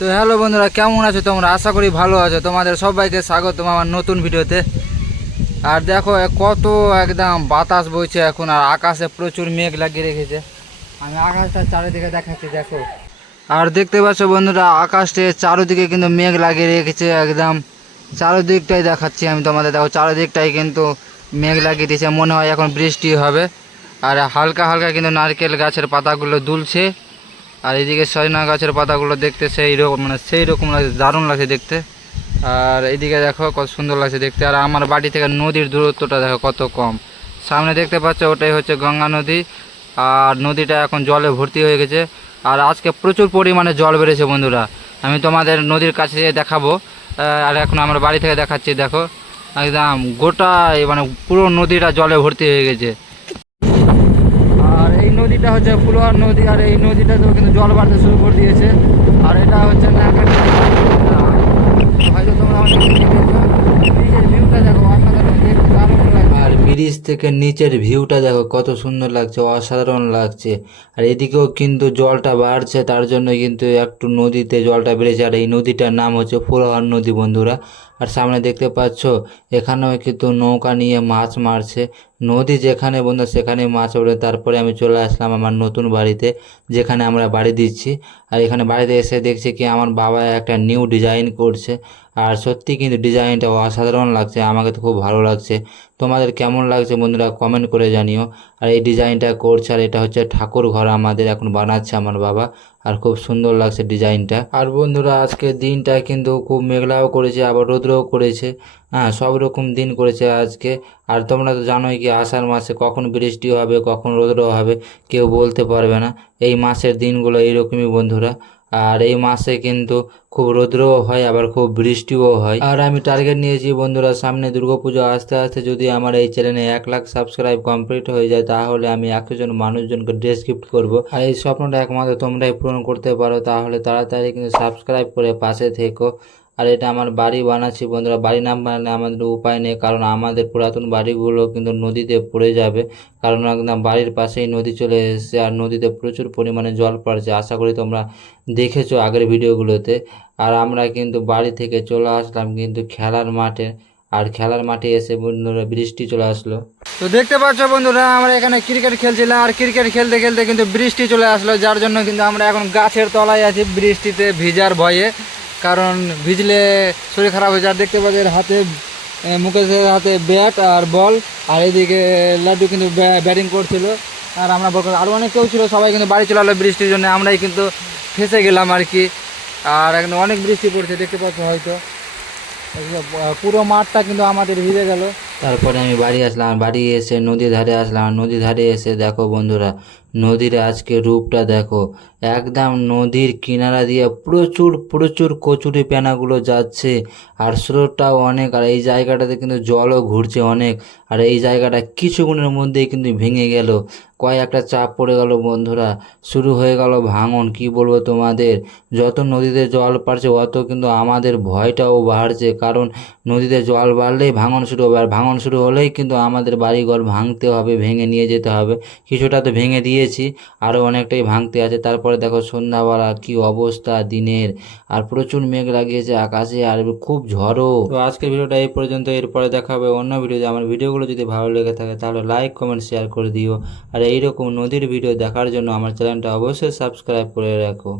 তো হ্যালো বন্ধুরা, কেমন আছো তোমরা? আশা করি ভালো আছো। তোমাদের সবাইকে স্বাগতম আমার নতুন ভিডিওতে। আর দেখো কত একদম বাতাস বইছে এখন, আর আকাশে প্রচুর মেঘ লাগিয়ে রেখেছে। আমি আকাশটা চারিদিকে দেখাচ্ছি, দেখো। আর দেখতে পাচ্ছ বন্ধুরা, আকাশে চারিদিকে কিন্তু মেঘ লাগিয়ে রেখেছে একদম। চারিদিকটাই দেখাচ্ছি আমি তোমাদের, দেখো চারিদিকটাই কিন্তু মেঘ লাগিয়ে দিয়েছে, মনে হয় এখন বৃষ্টি হবে। আর হালকা হালকা কিন্তু নারকেল গাছের পাতাগুলো দুলছে। আর এইদিকে সজনা গাছের পাতাগুলো দেখতে সেই রকম, মানে সেই রকম লাগছে, দারুণ লাগছে দেখতে। আর এইদিকে দেখো কত সুন্দর লাগছে দেখতে। আর আমার বাড়ি থেকে নদীর দূরত্বটা দেখো কত কম। সামনে দেখতে পাচ্ছ ওটাই হচ্ছে গঙ্গা নদী। আর নদীটা এখন জলে ভর্তি হয়ে গেছে। আর আজকে প্রচুর পরিমাণে জল বেড়েছে বন্ধুরা। আমি তোমাদের নদীর কাছে দেখাবো। আর এখন আমার বাড়ি থেকে দেখাচ্ছি, দেখো একদম গোটা মানে পুরো নদীটা জলে ভর্তি হয়ে গেছে। আর এই নদীটা হচ্ছে ফুলোয়ার নদী। আর এই নদীটাতেও কিন্তু জল বাড়তে শুরু করে দিয়েছে। আর এটা হচ্ছে হয়তো তোমরা ভিউটা দেখো, আর ব্রিজ থেকে নিচের ভিউটা দেখো কত সুন্দর লাগছে, অসাধারণ লাগছে। আর এদিকেও কিন্তু জলটা বাড়ছে, তার জন্য কিন্তু একটু নদীতে জলটা বেড়েছে। আর এই নদীটার নাম হচ্ছে ফুলোয়ার নদী বন্ধুরা। আর সামনে দেখতে পাচ্ছ এখানেও কিন্তু নৌকা নিয়ে মাছ মারছে। নদী যেখানে বন্ধু সেখানে মাছ ওঠে। তারপরে আমি চলে আসলাম আমার নতুন বাড়িতে, যেখানে আমরা বাড়ি দিচ্ছি। আর এখানে বাড়িতে এসে দেখছি কি আমার বাবা একটা নিউ ডিজাইন করছে। আর সত্যি কিন্তু ডিজাইনটা অসাধারণ লাগছে, আমাকে তো খুব ভালো লাগছে। তোমাদের কেমন লাগছে বন্ধুরা কমেন্ট করে জানিও। আর এই ডিজাইনটা করছে, আর এটা হচ্ছে ঠাকুর ঘর আমাদের এখন বানাচ্ছে আমার বাবা। আর খুব সুন্দর লাগছে ডিজাইনটা। আর বন্ধুরা আজকে দিনটা কিন্তু খুব মেঘলাও করেছে, আবার রৌদ্রও করেছে। হ্যাঁ, সব রকম দিন করেছে আজকে। আর তোমরা তো জানোই কি আষাঢ় মাসে কখন বৃষ্টি হবে কখন রৌদ্র হবে কেউ বলতে পারবে না। এই মাসের দিনগুলো এইরকমই বন্ধুরা। আর এই মাসে কিন্তু খুব রৌদ্রও হয়, আবার খুব বৃষ্টিও হয়। আর আমি টার্গেট নিয়েছি বন্ধুরা, সামনে দুর্গাপুজো আসতে আসতে যদি আমার এই চ্যানেলে 1 লাখ সাবস্ক্রাইব কমপ্লিট হয়ে যায়, তাহলে আমি 100 জন মানুষজনকে ড্রেস গিফট করব। আর এই স্বপ্নটা একমাত্র তোমরাই পূরণ করতে পারো, তাহলে তাড়াতাড়ি কিন্তু সাবস্ক্রাইব করে পাশে থেকো। আর এটা আমার বাড়ি বানাচ্ছি বন্ধুরা, বাড়ি নাম বানালে আমাদের উপায় নেই, কারণ আমাদের পুরাতন বাড়িগুলো কিন্তু নদীতে পড়ে যাবে। কারণ একদম বাড়ির পাশেই নদী চলে এসেছে, আর নদীতে প্রচুর পরিমাণে জল পড়ছে, আশা করি তোমরা দেখেছো আগের ভিডিওগুলোতে। আর আমরা কিন্তু বাড়ি থেকে চলে আসলাম কিন্তু খেলার মাঠে। আর খেলার মাঠে এসে বন্ধুরা বৃষ্টি চলে আসলো। তো দেখতে পাচ্ছ বন্ধুরা, আমরা এখানে ক্রিকেট খেলছিলাম। আর ক্রিকেট খেলতে খেলতে কিন্তু বৃষ্টি চলে আসলো, যার জন্য কিন্তু আমরা এখন গাছের তলায় আছি বৃষ্টিতে ভিজার ভয়ে। কারণ ভিজলে শরীর খারাপ হয়ে যায়। দেখতে পাচ্ছি এর হাতে, মুকেশের হাতে ব্যাট আর বল। আর এইদিকে লাড্ডু কিন্তু ব্যাটিং করছিল। আর আমরা আরও অনেক কেউ ছিল, সবাই কিন্তু বাড়ি চলে আসলো বৃষ্টির জন্য। আমরাই কিন্তু ফেঁসে গেলাম আর কি। আর এখন অনেক বৃষ্টি পড়ছে, দেখতে পাচ্ছ হয়তো পুরো মাঠটা কিন্তু আমাদের ভিজে গেল। তারপরে আমি বাড়ি আসলাম, বাড়ি এসে নদীর ধারে আসলাম। নদীর ধারে এসে দেখো বন্ধুরা, নদীর আজকে রূপটা দেখো। একদম নদীর কিনারা দিয়ে প্রচুর প্রচুর কচুরি প্যানাগুলো যাচ্ছে। আর স্রোতটাও অনেক। আর এই জায়গাটাতে কিন্তু জলও ঘুরছে অনেক। আর এই জায়গাটা কিছুক্ষণের মধ্যেই কিন্তু ভেঙে গেল, কয়েকটা চাপ পড়ে গেল বন্ধুরা। শুরু হয়ে গেল ভাঙন, কি বলবো তোমাদের। যত নদীতে জল বাড়ছে অত কিন্তু আমাদের ভয়টাও বাড়ছে, কারণ নদীতে জল বাড়লেই ভাঙন শুরু হবে। আর ভাঙন শুরু হলেই কিন্তু আমাদের বাড়িঘর ভাঙতে হবে, ভেঙে নিয়ে যেতে হবে। কিছুটা তো ভেঙে দিয়েছি, আরও অনেকটাই ভাঙতে আছে। তারপরে দেখো সন্ধ্যাবেলা কি অবস্থা দিনের। আর প্রচুর মেঘ লাগিয়েছে আকাশে, আর খুব ঝড়ও। তো আজকের ভিডিওটা এই পর্যন্ত, এরপরে দেখা হবে অন্য ভিডিওতে। আমার ভিডিওগুলো যদি ভালো লেগে থাকে তাহলে লাইক কমেন্ট শেয়ার করে দিও। আর এইরকম নদীর ভিডিও দেখার জন্য আমার চ্যানেলটা অবশ্যই সাবস্ক্রাইব করে রাখো।